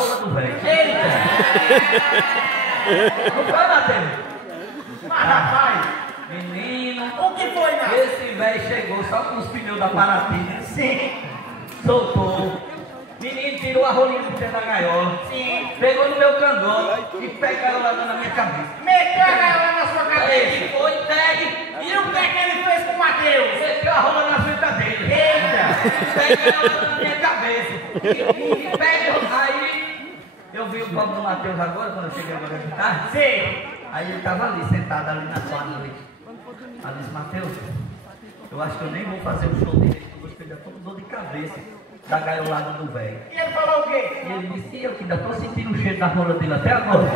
rola do velho. Eita! Não foi, Matheus? Mas, rapaz, Menino, o que foi, Nath? esse velho chegou só com os pneus da Paraty. Sim, Soltou. Menino tirou a rolinha do pé da gaiola. sim. Pegou no meu cangote e pegaram lá na minha cabeça. Meteu a gaiola na sua cabeça. Ele foi, pegue. E o que é que ele fez com o Matheus? Meteu a rola na frente dele. Eita! Pegaram na minha cabeça. E pega. Aí eu vi o pobre do Matheus agora, quando eu cheguei agora de tarde. Sim. Aí ele estava ali, sentado ali na sua noite. Aí disse, Matheus, eu acho que eu nem vou fazer o show dele, porque eu vou pegar todo dor de cabeça da gaiolada do velho. E ele falou o quê? E ele disse, eu que ainda estou sentindo o cheiro da rola dele até agora.